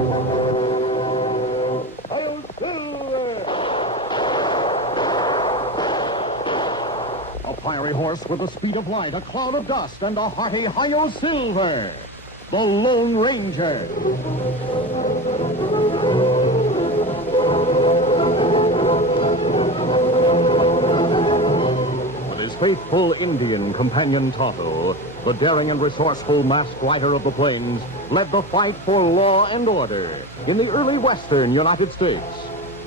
A fiery horse with the speed of light, a cloud of dust, and a hearty Hi-Yo Silver, the Lone Ranger. With his faithful Indian companion Tonto, the daring and resourceful masked rider of the plains led the fight for law and order in the early western United States.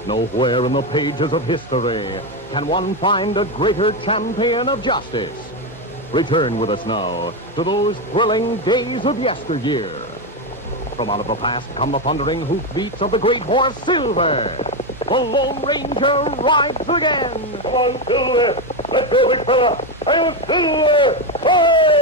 Nowhere in the pages of history can one find a greater champion of justice. Return with us now to those thrilling days of yesteryear. From out of the past come the thundering hoofbeats of the great horse Silver. The Lone Ranger rides again. Come on, Silver. Let's go, big fella. Hi-Yo Silver. Hey!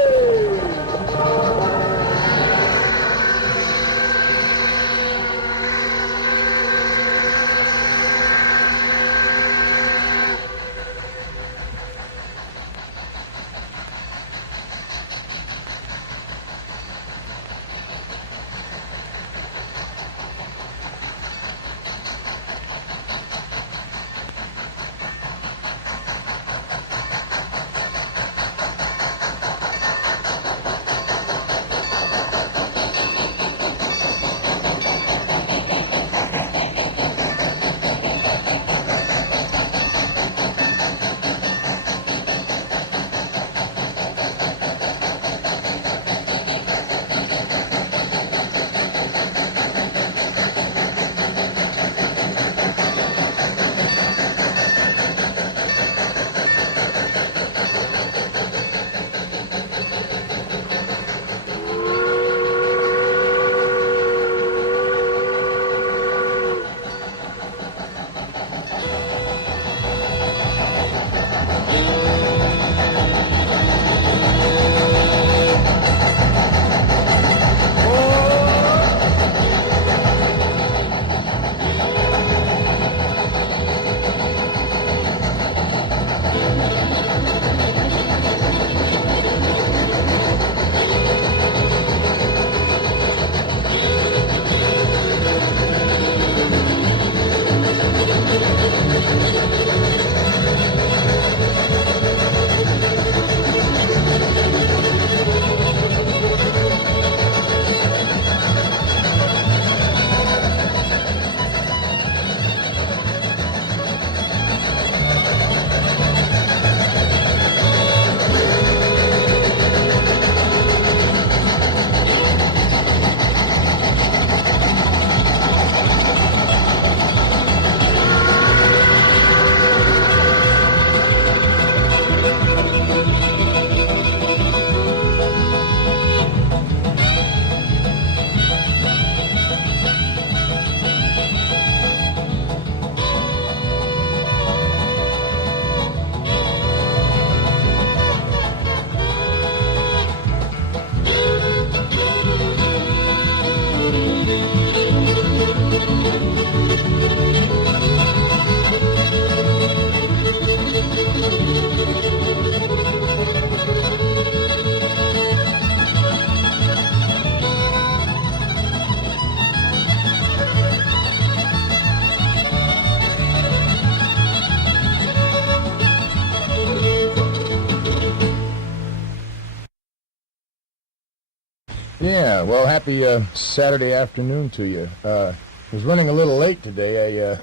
Yeah, well, happy Saturday afternoon to you. I was running a little late today.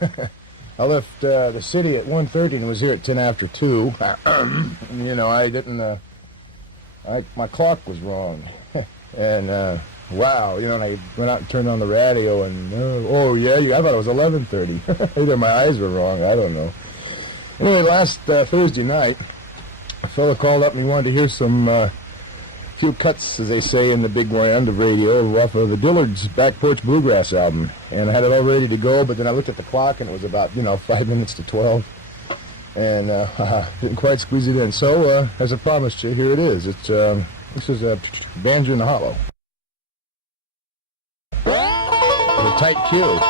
I left the city at 1:30 and was here at 10 after 2. You know, I didn't, my clock was wrong. And, wow, you know, and I went out and turned on the radio and, oh, yeah, I thought it was 11:30. Either my eyes were wrong, I don't know. Anyway, last Thursday night, a fellow called up and he wanted to hear some few cuts, as they say in the big land of radio, off of the Dillard's Back Porch Bluegrass album. And I had it all ready to go, but then I looked at the clock and it was about, 5 minutes to 12. And didn't quite squeeze it in. So, as I promised you, here it is. This is a Banjo in the Hollow. With a tight cue.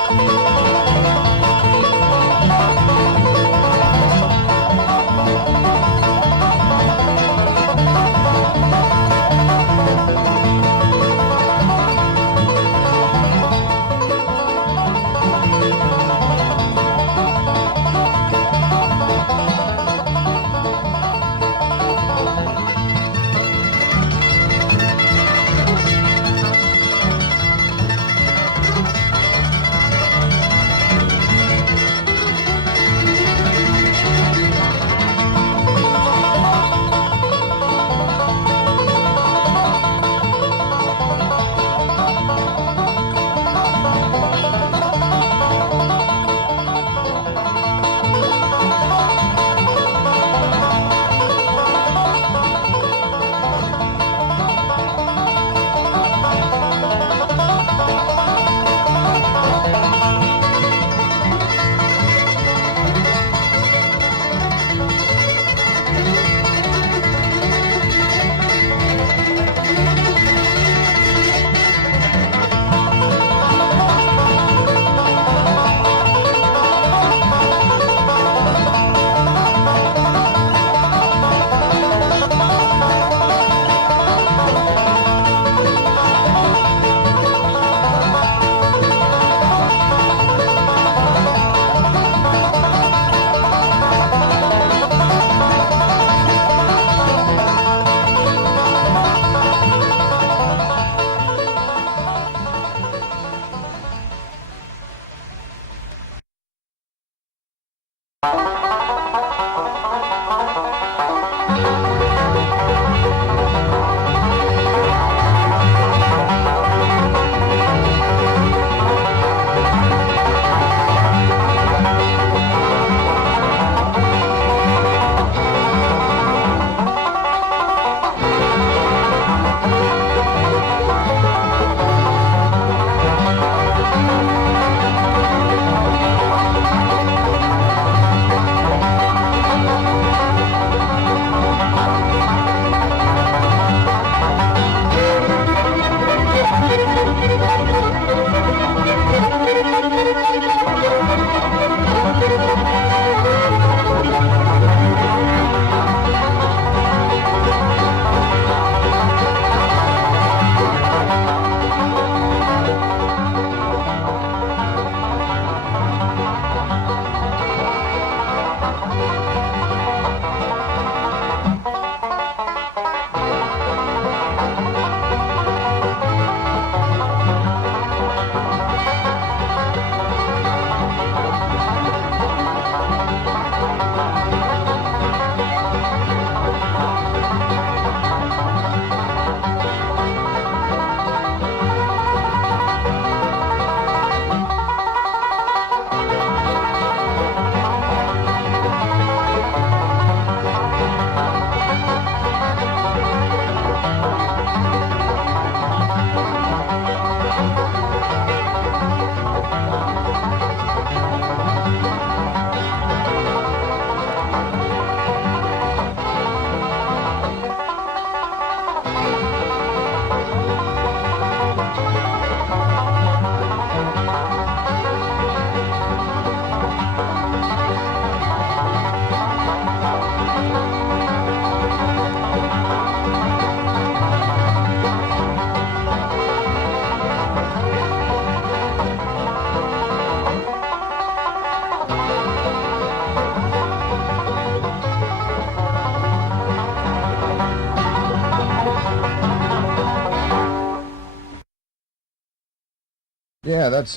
Yeah, that's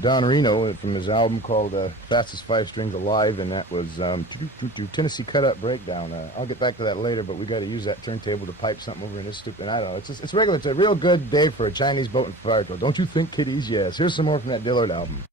Don Reno from his album called Fastest Five Strings Alive, and that was Tennessee Cut Up Breakdown. I'll get back to that later, but we got to use that turntable to pipe something over in this stupid. I don't know. It's regular. It's a real good day for a Chinese boat and fire drill. Don't you think, kiddies? Yes. Here's some more from that Dillard album.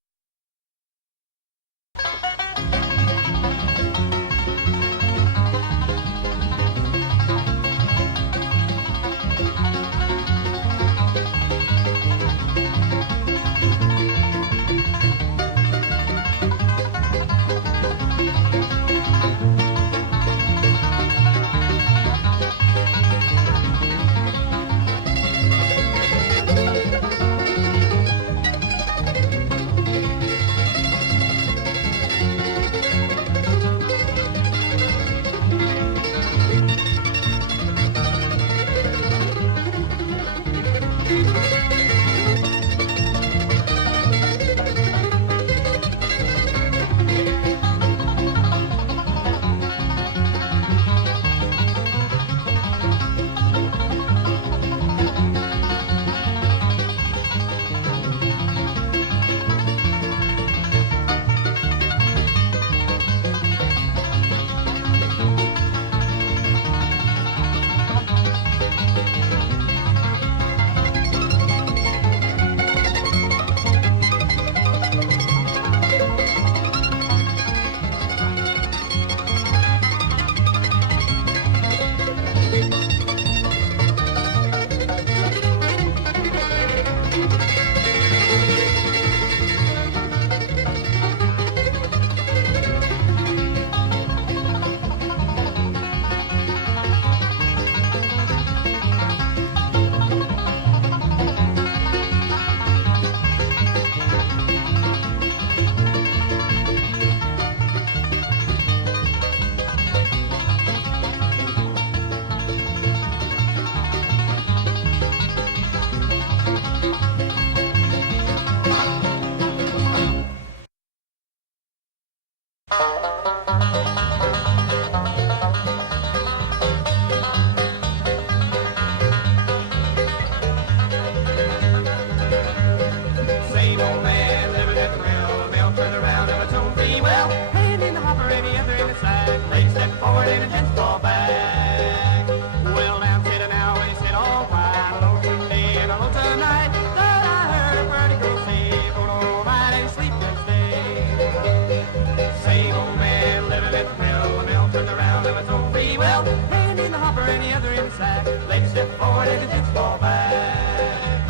Same old man living at the mill. Mill turned around and I told me, well, hand in the hopper forward and the chips fall back.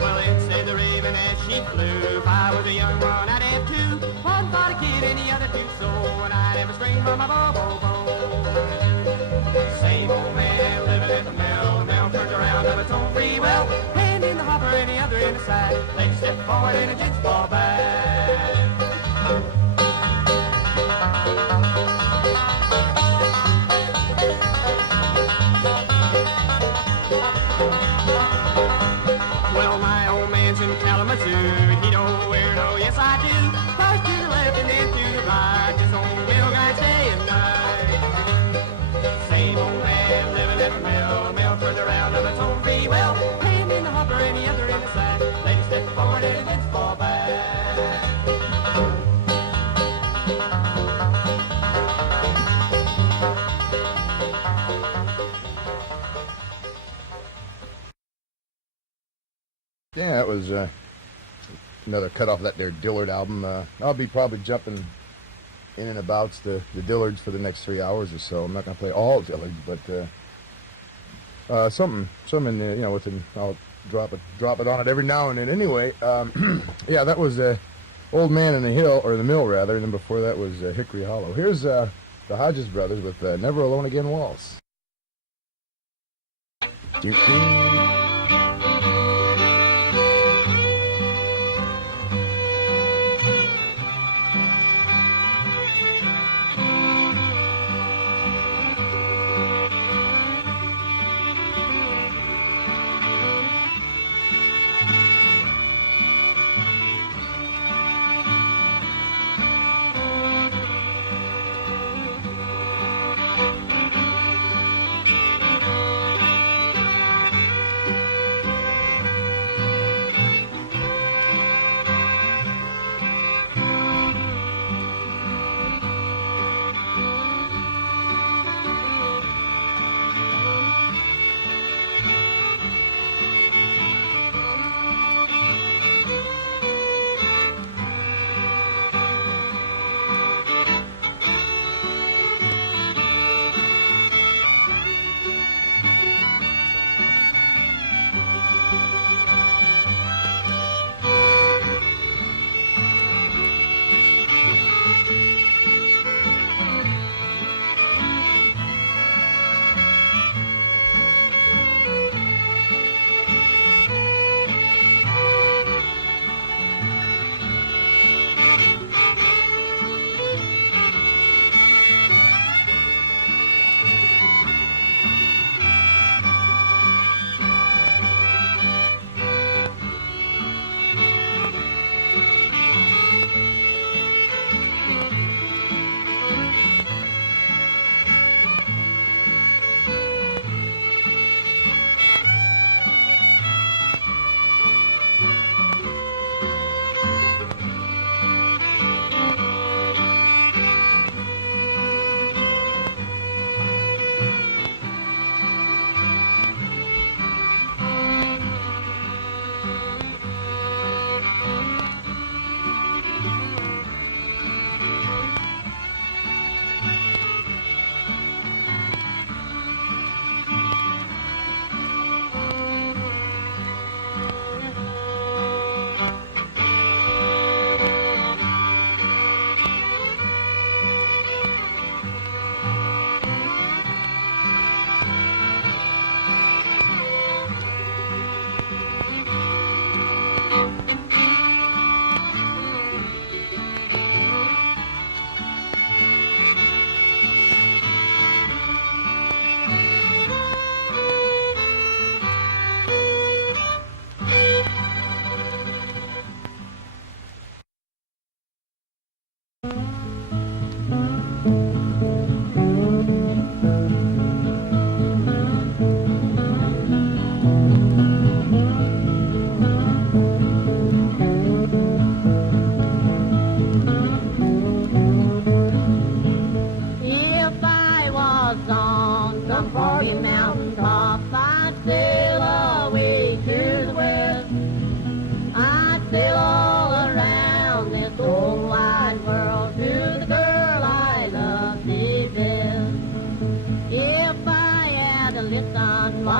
Well, they'd say the raven as she flew, if I was a young one, I'd have two. One for the kid and the other two so, and I'd have a string for my bo-bo-bo. Same old man living at the mill, now turns around of its own free will. Hand in the hopper and the other in the sack. They step forward and the chips fall back. Well, my old man's in Kalamazoo. He don't wear no, yes I do. First to the left and then to the right. This old mill guy's day and night. Same old man living at the mill. Mill turns around of its own free will. Hand in the hopper and the other in the sack. Lady step forward and the chips fall back. Yeah, that was another cut off that there Dillard album. I'll be probably jumping in and abouts the Dillards for the next 3 hours or so. I'm not going to play all Dillards, but some in there, you know, I'll drop it on it every now and then. Anyway, yeah, that was Old Man in the Hill, or the Mill rather, and then before that was Hickory Hollow. Here's the Hodges Brothers with Never Alone Again Waltz.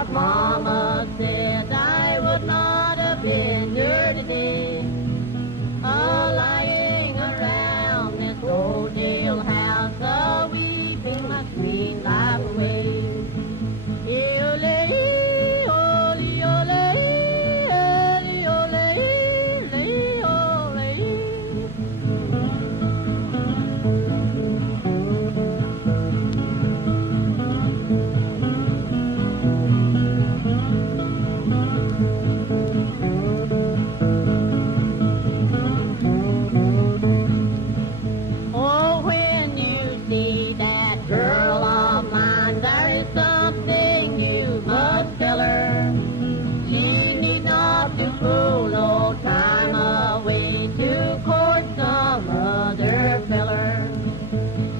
But Mama said I would not have been here today, lying around this old jailhouse, weeping my sweet life away. Ole, ole, ole, ole, ole, ole. Oh, when you see that girl of mine, there is something you must tell her. She need not to fool no time away to court some other feller.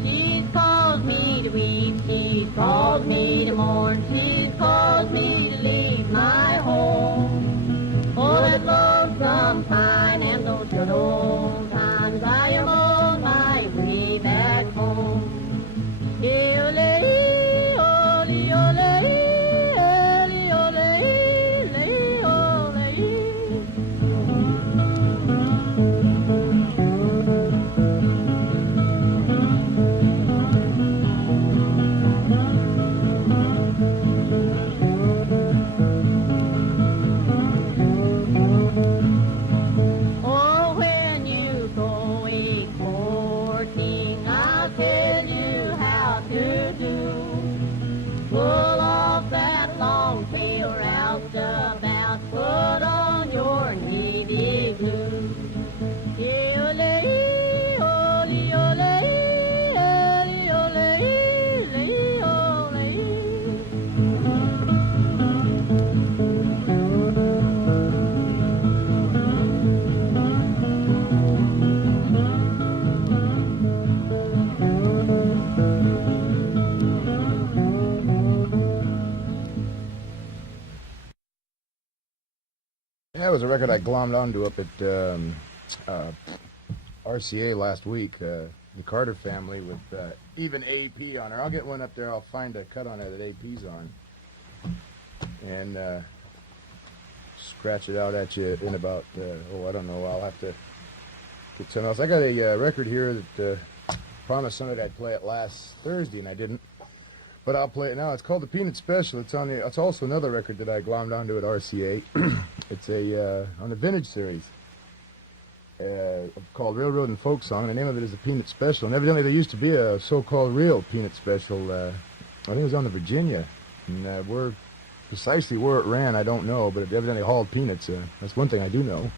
She's caused me to weep, she's caused me to mourn, she's caused me to leave my home. Oh, that lonesome pine and those good old times, I am on my way back home. Ole, ole, ole, ole, ole, Oh, when you go courting, I'll tell you how to do. Pull off that long tail roustabout, put on your navy blue. Ole, ole, ole, ole, ole, ole. That was a record I glommed onto up at RCA last week. The Carter Family with even AP on her. I'll get one up there. I'll find a cut on it that AP's on. And scratch it out at you in about, I don't know. I'll have to get something else. I got a record here that promised somebody I'd play it last Thursday, and I didn't. But I'll play it now. It's called the Peanut Special. It's also another record that I glommed onto at RCA. It's on the Vintage series called Railroad and Folk Song. The name of it is the Peanut Special. And evidently there used to be a so-called real Peanut Special. I think it was on the Virginia. And precisely where it ran, I don't know. But it evidently hauled peanuts. That's one thing I do know.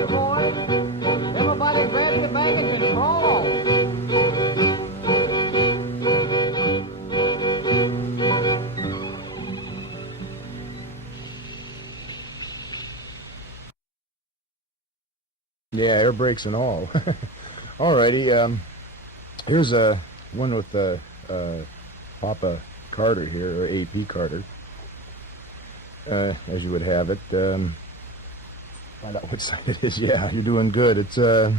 you, boys. Everybody grab your baggage and crawl off. Yeah, air brakes and all. Alrighty, here's one with Papa Carter here, or AP Carter, as you would have it. Find out what side it is. Yeah, you're doing good. It's in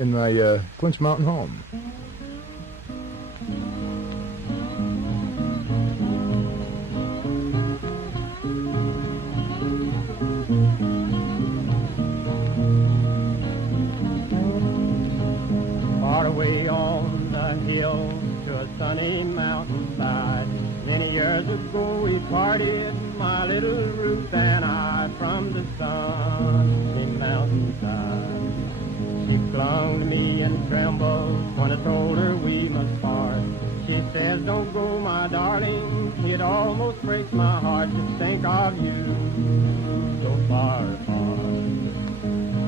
my Clinch Mountain home. Far away on the hill to a sunny mountainside. Many years ago we parted, my little Ruth and I, from the sunny mountainside. She clung to me and trembled when I told her we must part. She says, don't go, my darling, it almost breaks my heart to think of you so far apart.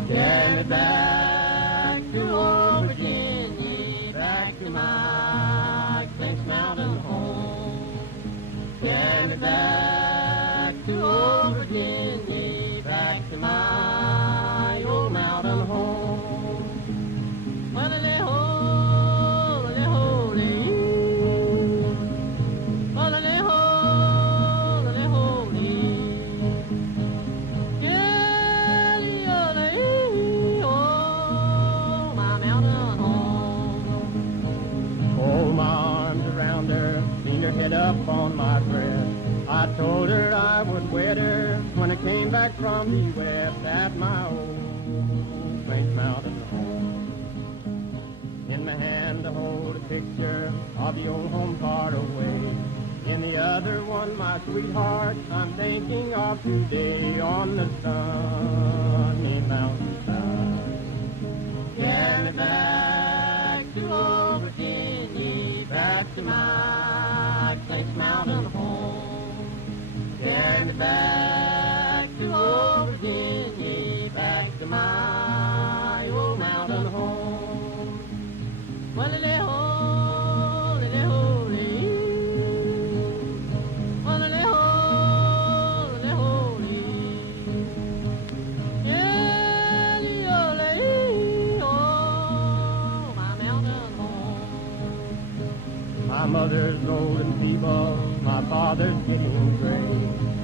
Get me back to old Virginia, back to my Clinch Mountain home. Get me back to old Virginia, back to my old mountain home. Well, head up on my breast. I told her I would wed her when I came back from the west at my old Clinch Mountain home. In my hand I hold a picture of the old home far away. In the other one, my sweetheart, I'm thinking of today on the sunny mountainside. Get me back to old Virginia, back to my Clinch Mountain home. Get me back to old Virginia, back to my old mountain home. Well, my mother's old and feeble, my father's getting gray.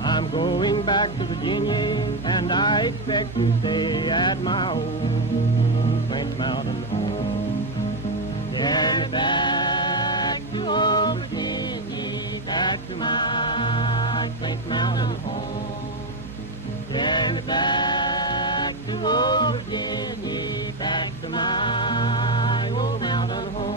I'm going back to Virginia, and I expect to stay at my old Clinch Mountain home. Get me back to old Virginia, back to my Clinch Mountain home. Get me back to old Virginia, back to my old mountain home.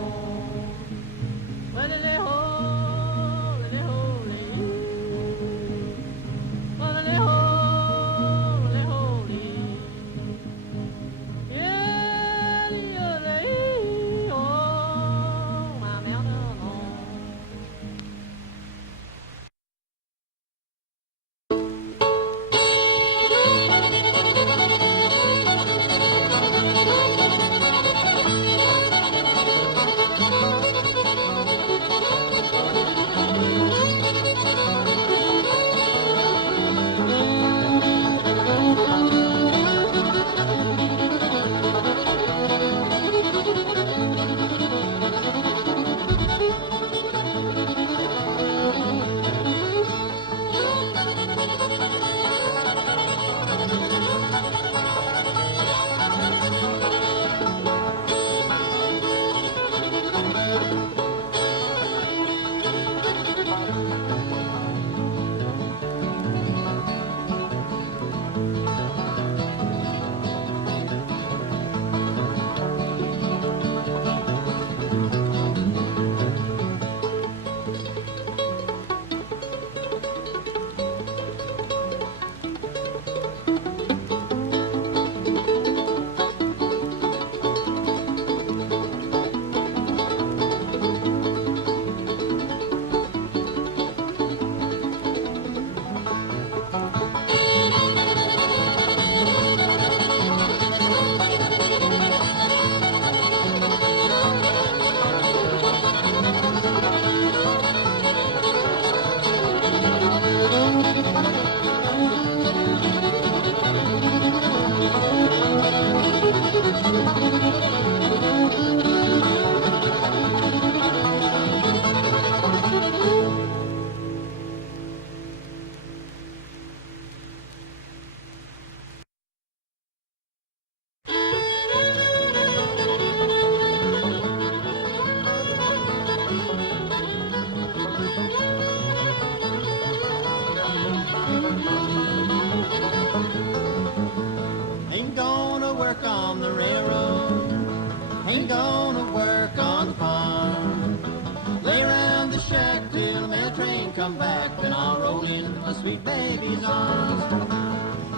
come back, then I'll roll in my sweet baby's arms.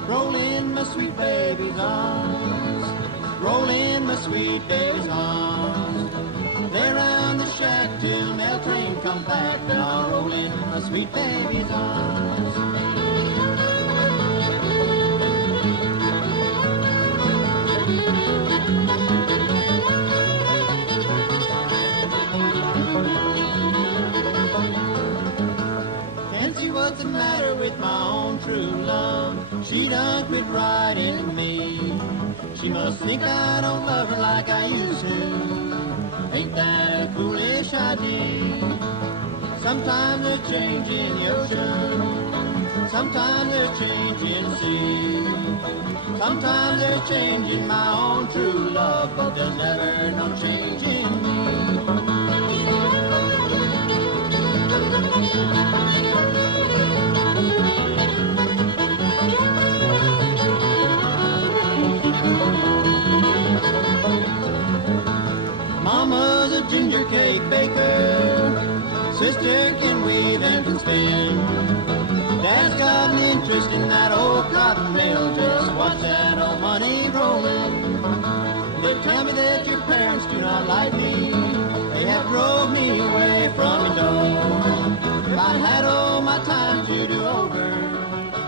Roll in my sweet baby's arms. Roll in my sweet baby's arms. Lay around the shack till mail train come back, then I'll roll in my sweet baby's arms. Can't see what's the matter with my own true love. She done quit writing to me. She must think I don't love her like I used to. Ain't that a foolish idea? Sometimes they're changing the ocean. Sometimes they're changing the sea. Sometimes they're changing my own true love, but there's never no change in me. Mama's a ginger cake baker. Sister can weave and can spin. Dad's got an interest in that old cotton mill. Just watch that old money rolling. They tell me that your parents do not like me. They have drove me away from your door. If I had all my time to do over,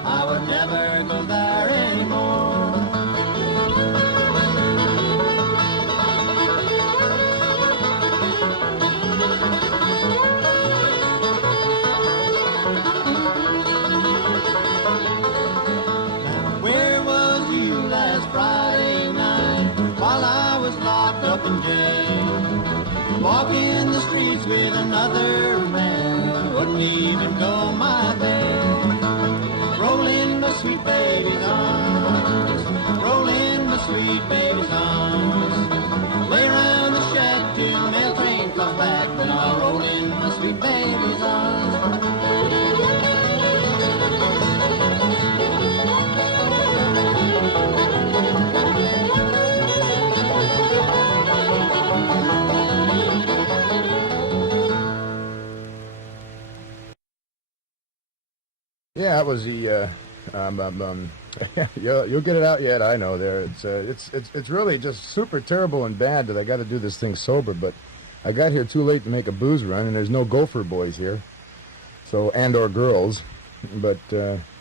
I would never go there anymore. In jail, walking the streets with another man, wouldn't even go my way. Roll in my sweet baby's arms, roll in my sweet baby's arms. Lay around the shack till mail train comes back, then I'll roll in my sweet baby's arms. Yeah, that was the. You'll get it out yet. I know. There, it's really just super terrible and bad that I got to do this thing sober. But I got here too late to make a booze run, and there's no gopher boys here, so or girls. But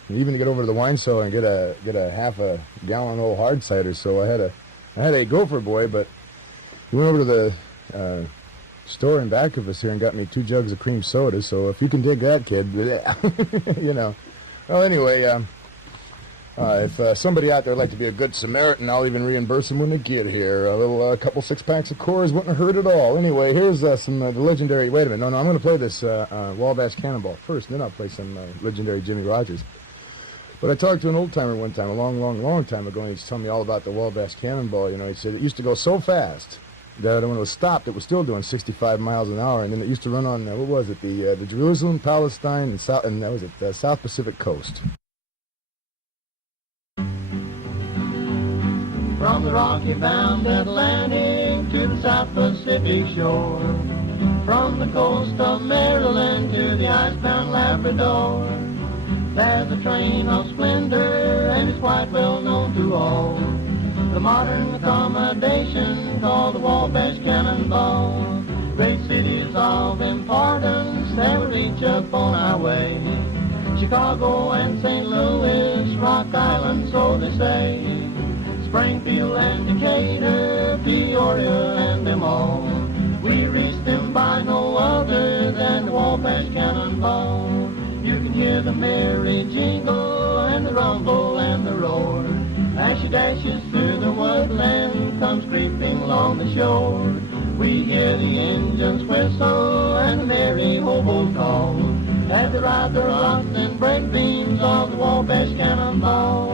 even to get over to the wine cellar and get a half a gallon old hard cider, so I had a gopher boy. But we went over to the store in back of us here and got me 2 jugs of cream soda. So if you can dig that, kid, you know. Well, anyway, if somebody out there would like to be a good Samaritan, I'll even reimburse them when they get here. A couple 6-packs of Coors wouldn't hurt at all. Anyway, here's some the legendary. Wait a minute, no, I'm going to play this Wabash Cannonball first, and then I'll play some legendary Jimmy Rogers. But I talked to an old timer one time, a long time ago, and he was telling me all about the Wabash Cannonball. You know, he said it used to go so fast that when it was stopped, it was still doing 65 miles an hour, and then it used to run on what was it, the Jerusalem, Palestine, and that was it, the South Pacific coast. From the rocky-bound Atlantic to the South Pacific shore, from the coast of Maryland to the icebound Labrador, there's a train of splendor, and it's quite well known to all. The modern accommodation called the Wabash Cannonball. Great cities of importance that we reach up on our way. Chicago and St. Louis, Rock Island, so they say. Springfield and Decatur, Peoria and them all. We reach them by no other than the Wabash Cannonball. You can hear the merry jingle and the rumble and the roar as she dashes through the woodland, comes creeping along the shore. We hear the engines whistle and the merry hobo call as they ride the rocks and break beams of the Wabash Cannonball.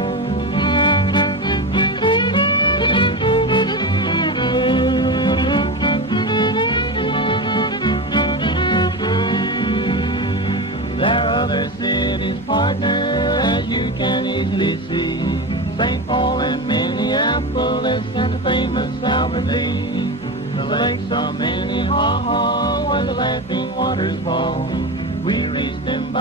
There are other cities, partner, as you can easily see. St. Paul and Minneapolis and the famous Albert Lee. The lakes of Minnehaha where the laughing waters fall. We reached them by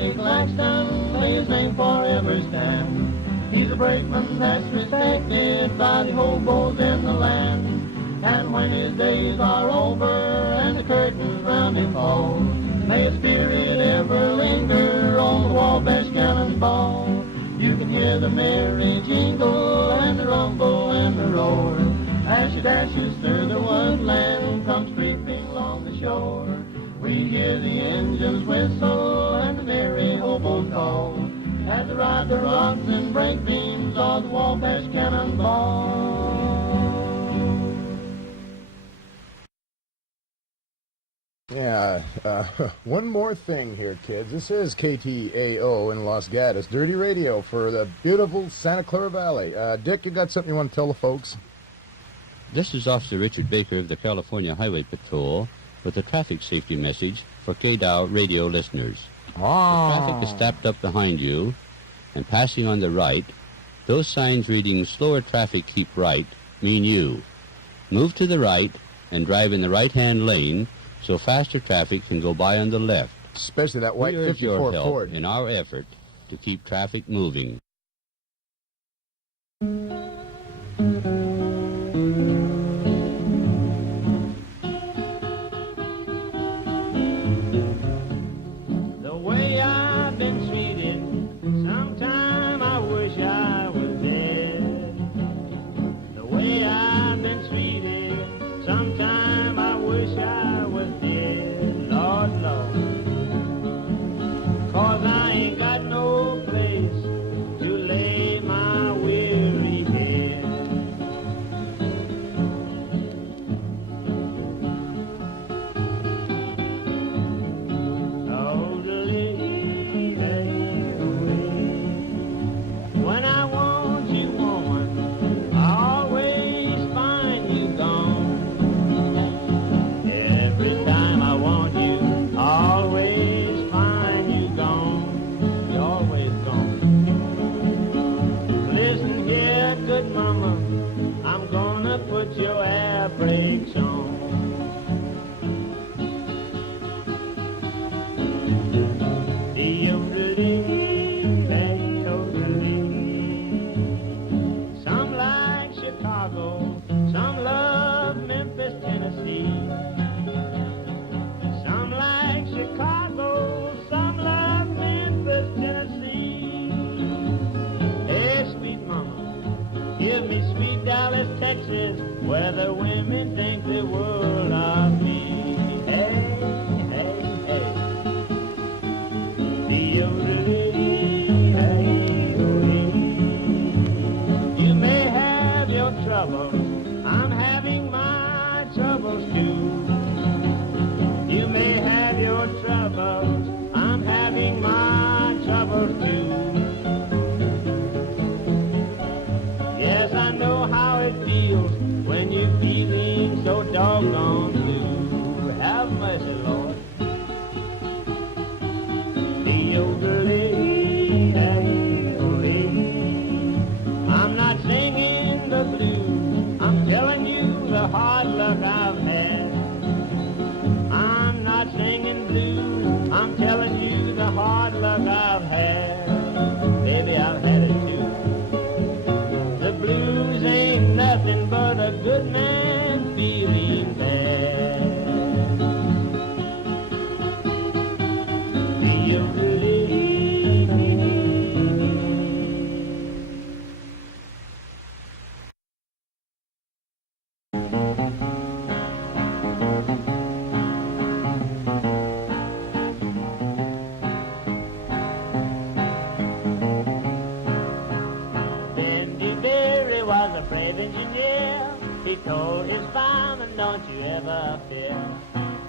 Benny Claxton, may his name forever stand. He's a brakeman that's respected by the hobos in the land. And when his days are over and the curtains round him fall, may his spirit ever linger on the Wabash Cannonball. You can hear the merry jingle and the rumble and the roar as she dashes through the woodland, comes creeping along the shore. We hear the engines whistle and the merry hobos call as they ride the rods and break beams of the Wabash Cannonball. Yeah, one more thing here, kids. This is KTAO in Los Gatos, Dirty Radio for the beautiful Santa Clara Valley. Dick, you got something you want to tell the folks? This is Officer Richard Baker of the California Highway Patrol with a traffic safety message for KTAO radio listeners. The traffic is stacked up behind you and passing on the right. Those signs reading slower traffic keep right mean you. Move to the right and drive in the right-hand lane so faster traffic can go by on the left. Especially that white We urge your 54 help Ford. in our effort to keep traffic moving. The way I've been treated, sometime I wish I was dead. The way I've been treated, sometime I wish I was dead. Lord, Lord. 'Cause I ain't got no place to lay my weary head. Oh, the lady, when I want you, woman, I always find you gone. Every time I want you, I always find you gone. You're always gone. Listen here, good mama, I'm gonna put your air brakes on. Some like Chicago, some love Memphis, Tennessee. Some like Chicago, some love Memphis, Tennessee. Hey, sweet mama, give me sweet Dallas, Texas, where the women think the world of me. Hey, hey, hey. You may have your troubles, I'm having my troubles too. You may have your troubles, I'm having my troubles too. Yes, I know how it feels when you're feeling so doggone blue. Have mercy, Lord. I'm not singing the blues, I'm telling you the hard luck I've had. I'm not singing blues, I'm telling you the hard luck I've had. Baby, I've had it too. The blues ain't nothing but a good man feeling bad. He told his fireman, don't you ever fear.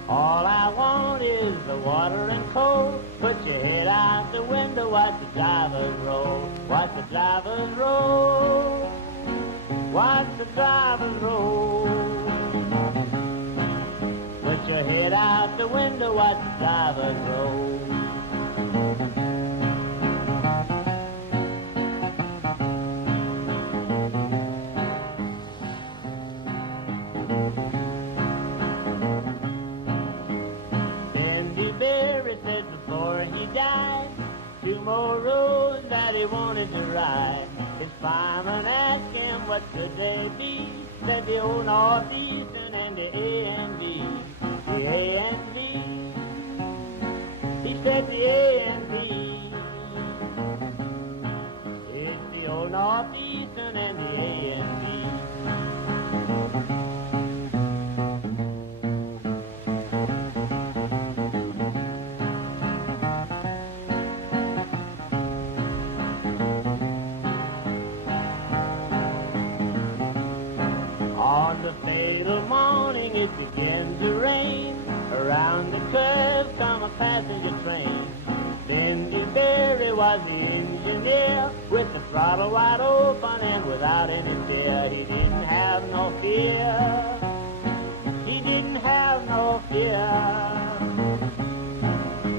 All I want is the water and coal. Put your head out the window, watch the drivers roll. Watch the drivers roll. Watch the drivers roll. Put your head out the window, watch the drivers roll. he wanted to ride. His fireman asked him what could they be. Said the old Northeastern and the A and B. The A and B. He said the A and B. It's the old Northeastern and the A and B. On the fatal morning it began to rain. Around the curve come a passenger train. Bendy Berry was the engineer, with the throttle wide open and without any fear. He didn't have no fear. He didn't have no fear.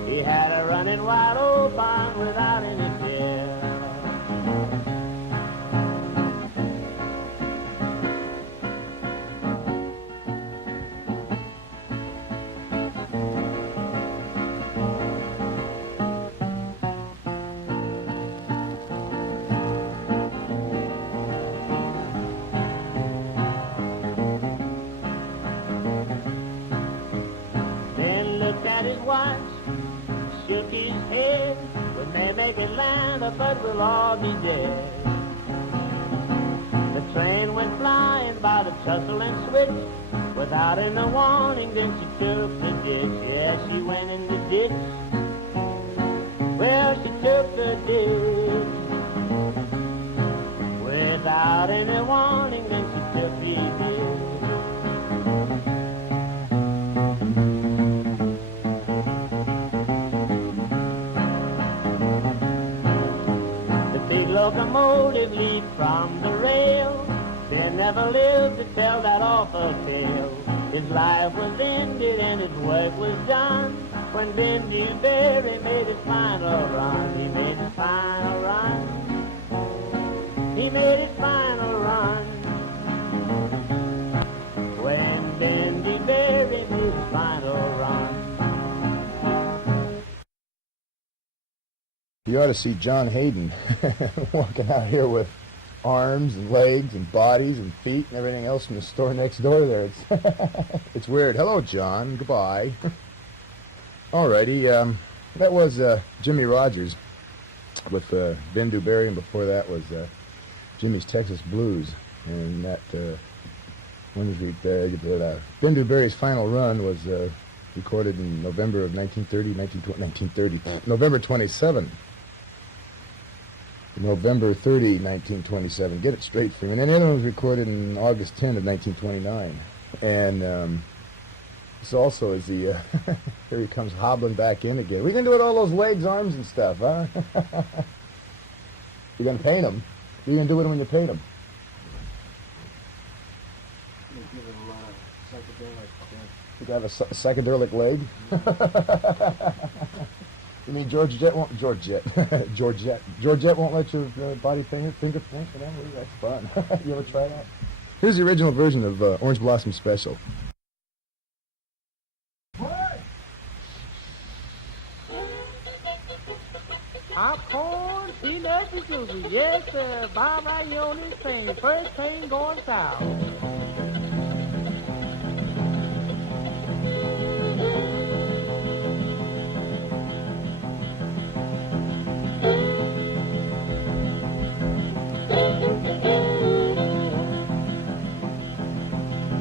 He had a running wide open without any fear. Shook his head, we may make it land, but we'll all be dead. The train went flying by the tussle and switch, without any warning, then she took the ditch. Yeah, she went in the ditch. Well, she took the ditch. Without any warning, then she took the ditch. Locomotive leaped from the rail. There never lived to tell that awful tale. His life was ended and his work was done when Bendy Berry made his final run. He made his final run. He made his final run. When Bendy Berry made his final run. You ought to see John Hayden walking out here with arms and legs and bodies and feet and everything else from the store next door there. It's weird. Hello, John. Goodbye. Alrighty, that was Jimmy Rogers with Ben Dewberry, and before that was Jimmy's Texas Blues. And that Ben Dewberry's final run was recorded in November of 1930, November 27. November 30, 1927. Get it straight for me. And then the other one was recorded in August 10 of 1929. And this also is the, here he comes hobbling back in again. What are you going to do with all those legs, arms, and stuff, huh? You're going to paint them. What are you going to do with them when you paint them? You got a psychedelic leg? You mean Georgette won't let your body fingerprint? That's fun. You ever try that? Here's the original version of Orange Blossom Special. Popcorn, peanuts, and Susie. Yes, sir. Bob right here on this train. First train going south.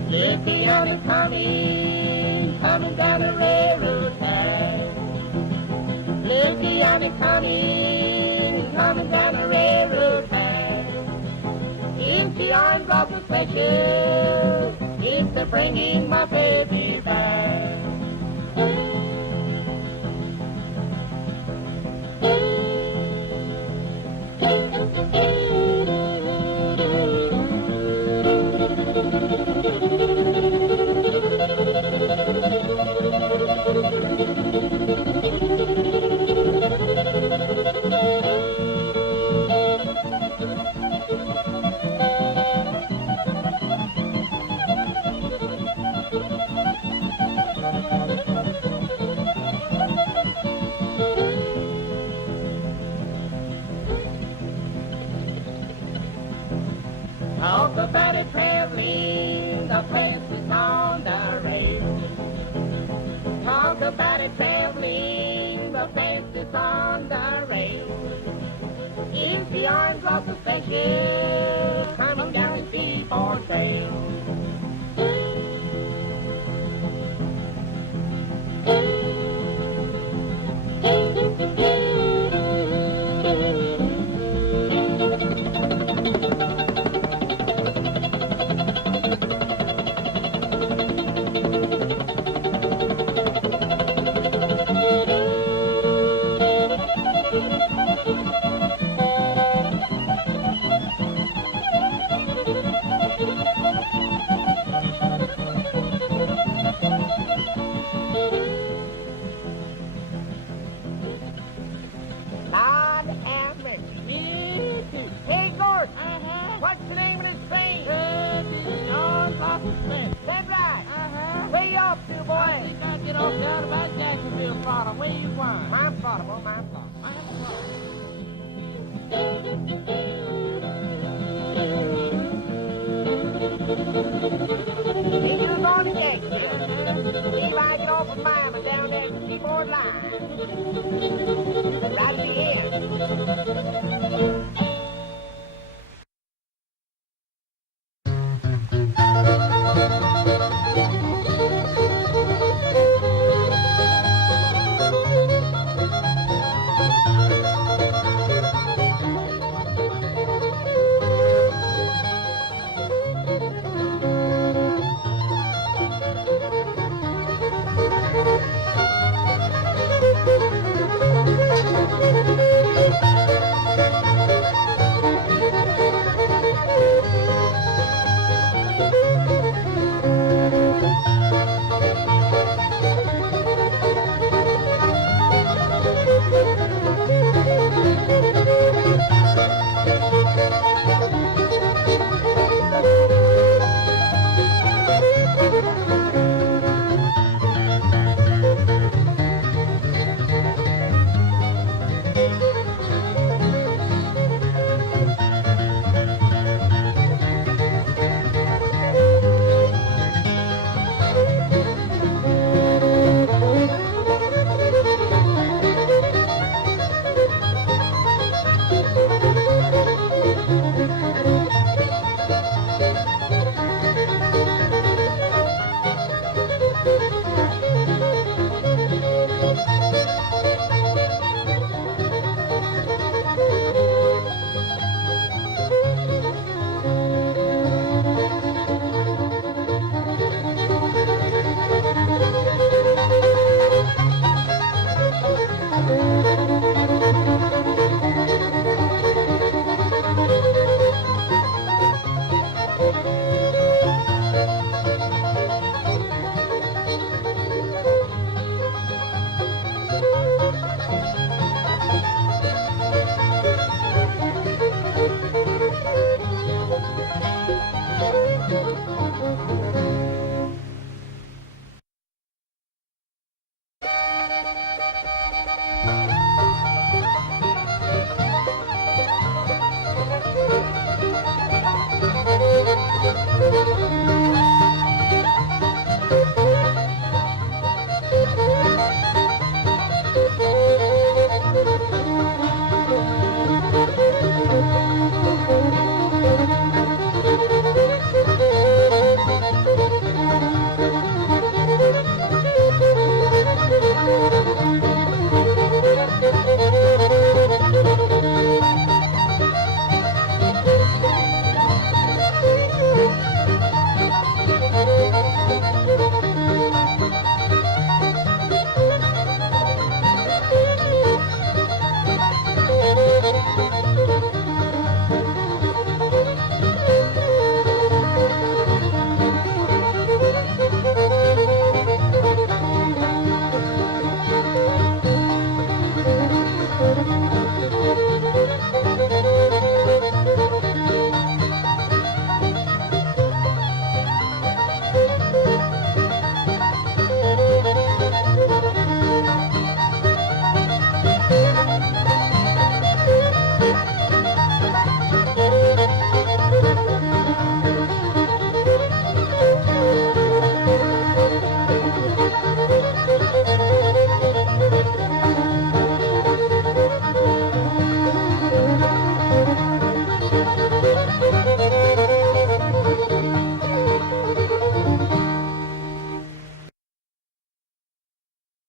Lippy on it coming down the railroad track. Lippy on it coming down the railroad track. Empty arms off the special, it's a bringing my baby back. Everybody traveling the fastest on the rail. If the orange lost the station, coming down the Seaboard Trail. Lord have mercy. Hey, Gort. What's the name of this train? John Lawson Smith. That's right. Where you off to, boy? I think I'll get off down about Jacksonville, Florida. Where you going? I'm Florida, boy. I'm Florida. If you're going to Jacksonville, see if I get off of Miami down there at the Seaboard line. Right at the end.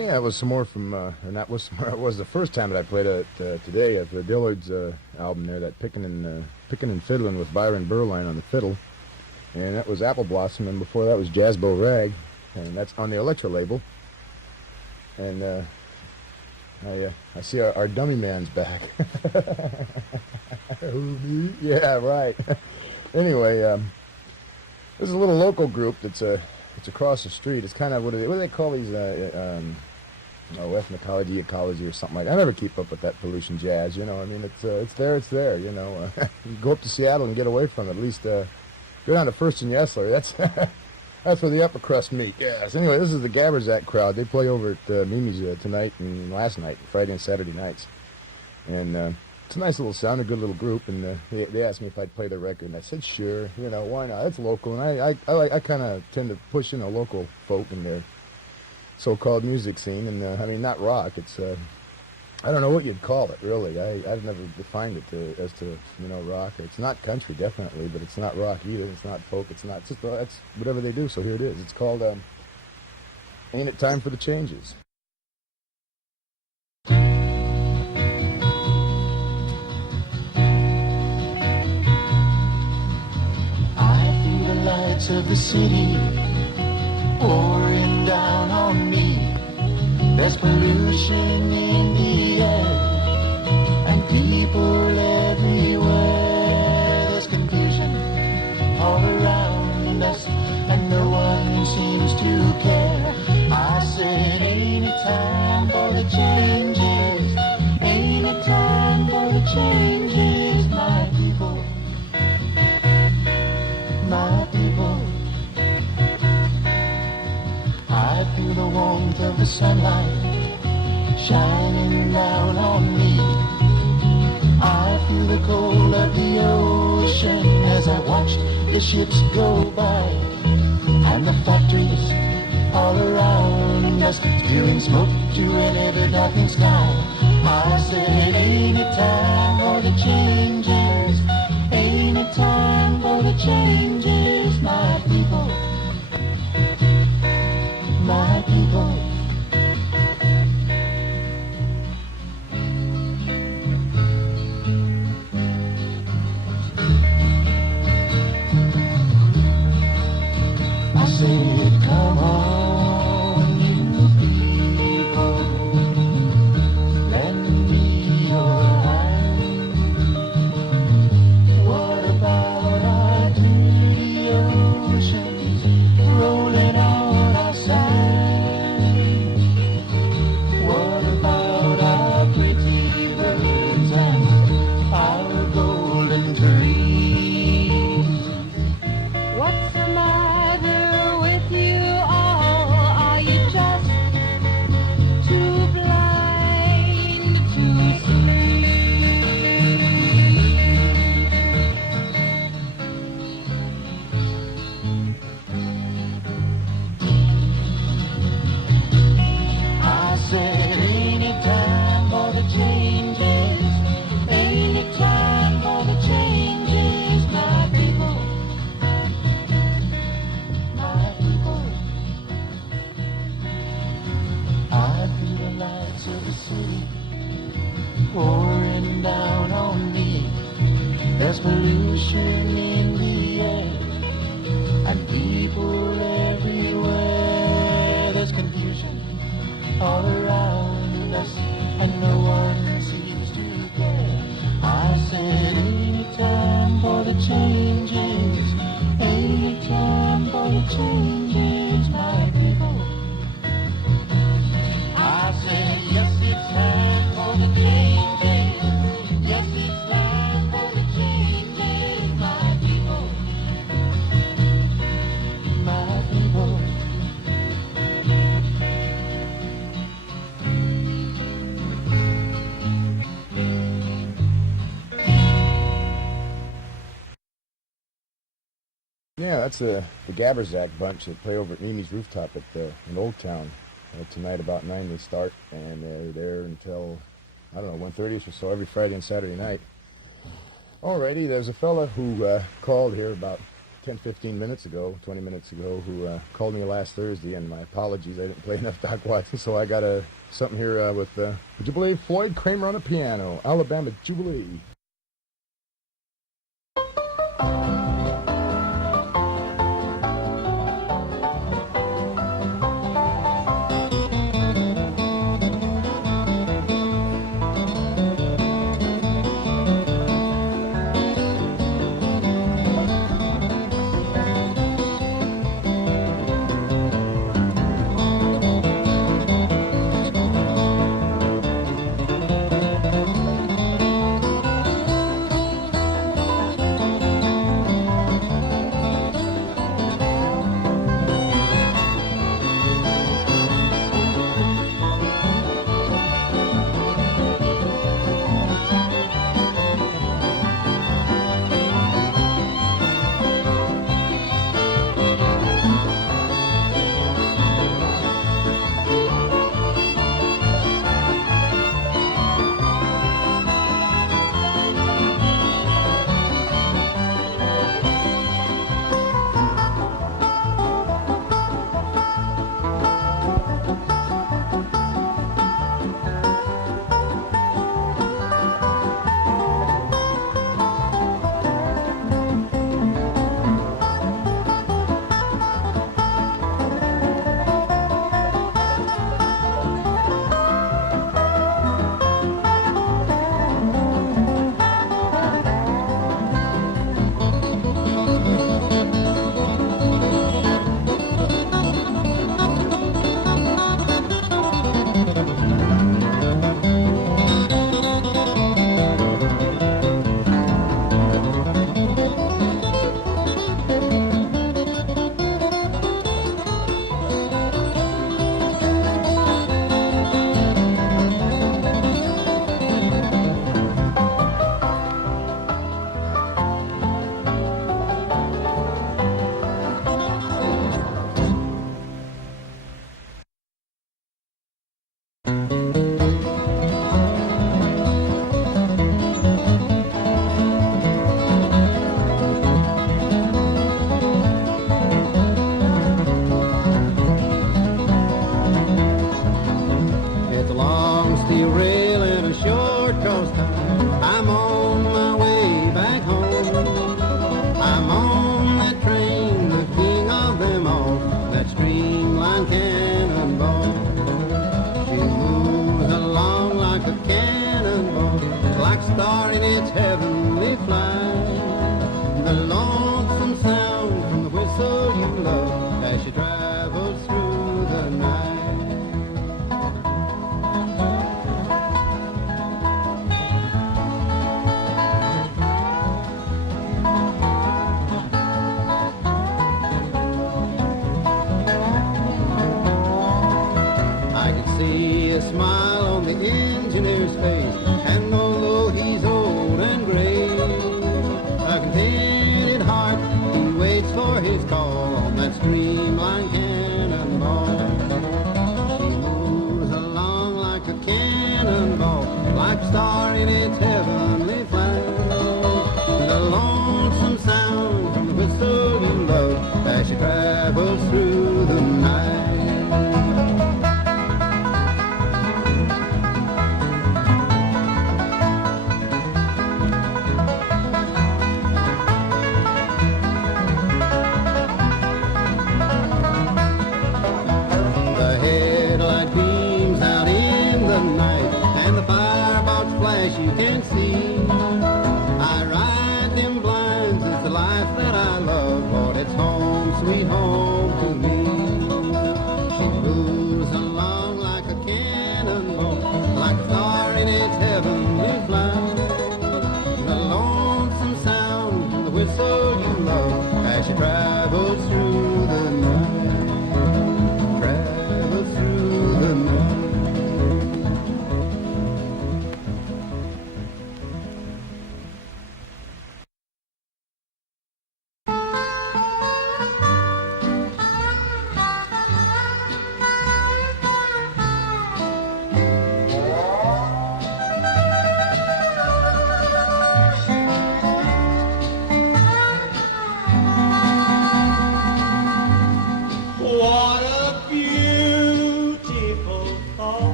Yeah, it was some more from, and that was it was the first time that I played it today of Dillard's album there, that Pickin' and Fiddlin' with Byron Berline on the fiddle, and that was Apple Blossom, and before that was Jazzbo Rag, and that's on the Electra label. And I see our dummy man's back. Yeah, right. Anyway, there's a little local group that's it's across the street. It's kind of what do they call these? Ethnicology, ecology, or something like that. I never keep up with that pollution jazz. You know, I mean, it's there. You know, you go up to Seattle and get away from it. At least go down to First and Yesler. That's where the upper crust meet. Yes. Anyway, this is the Gabberzak crowd. They play over at Mimi's tonight and last night, Friday and Saturday nights. And it's a nice little sound, a good little group. And they asked me if I'd play their record, and I said sure. You know, why not? It's local, and I kind of tend to push in a local folk in their so-called music scene. And I mean, not rock. It's I don't know what you'd call it, really. I've never defined it as to rock. It's not country, definitely, but it's not rock either. It's not folk. It's not. It's just that's whatever they do. So here it is. It's called "Ain't It Time for the Changes." I feel the lights of the city pouring down on me. There's pollution in the air and people everywhere. There's confusion all around us and no one seems to care. I said, ain't it time for the changes? Ain't it time for the changes, my people? My people. I feel the warmth of the sunlight shining down on me. I feel the cold of the ocean as I watched the ships go by. And the factories all around us spewing smoke to an ever-darkening sky. I said, ain't it time for the changes? Ain't it time for the changes, my people? My people. I said, come on, you people, lend me your hand. What about our dirty oceans rolling on our sand? What about our pretty birds and our golden trees? What's the matter with you all? Are you just too blind to sleep? I said, ain't it time for the changes? Ain't it time for the changes, my people? My people. I feel the lights of the city pouring down on me. There's pollution in the air and people everywhere. There's confusion all around us and no one seems to care. I said, ain't it time for the changes? Ain't it time for the changes, my people? I said, yes, it's time for the changes. Yes, it's time for the changes, my people. My people. Yeah, that's the Gabberzak bunch that play over at Mimi's Rooftop in Old Town. Tonight about 9 they start, and they're there until, I don't know, 1:30 or so every Friday and Saturday night. Alrighty, there's a fella who called here about 10, 15 minutes ago, 20 minutes ago, who called me last Thursday, and my apologies, I didn't play enough Doc Watson, so I got something here with, would you believe, Floyd Kramer on the piano, Alabama Jubilee.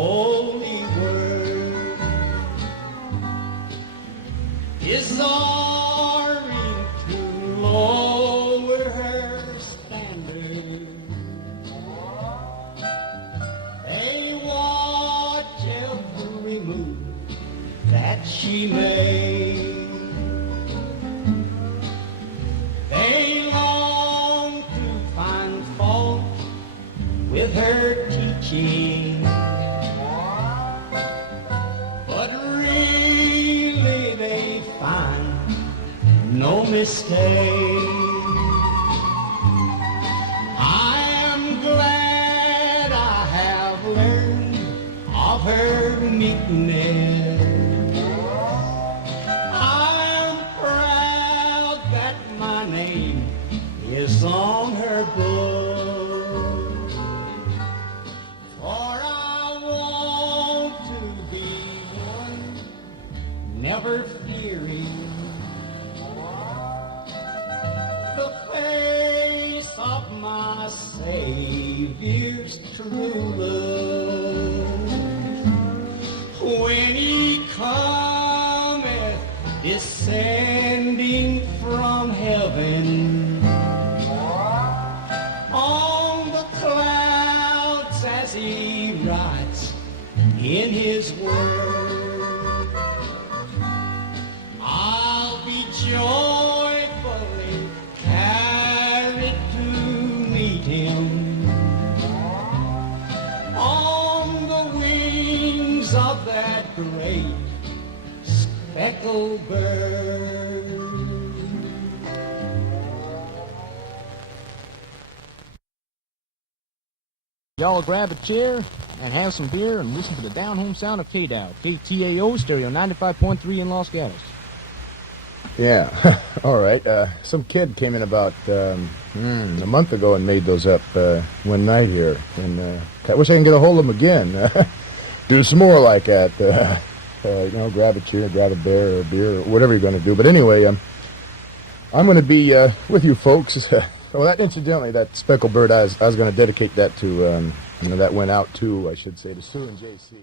holy word is arming to lower her standard. They watch every move that she made. They long to find fault with her teaching, but really they find no mistake. I am glad I have learned of her meekness. I'm proud that my name is on her book, for I want to be one never fearing the face of my Savior's true love. When he cometh descending from heaven on the clouds as he writes in his word, I'll be joyfully carried to meet him on the wings of that great speckled bird. Y'all grab a chair and have some beer and listen to the down-home sound of KTAO. KTAO Stereo 95.3 in Los Gatos. Yeah, all right. Some kid came in about a month ago and made those up one night here. And I wish I can get a hold of them again. Do some more like that. Grab a chair, grab a beer or whatever you're going to do. But anyway, I'm going to be with you folks. Well, incidentally, that speckled bird, I was going to dedicate that to, that went out to, I should say, to Sue and J.C.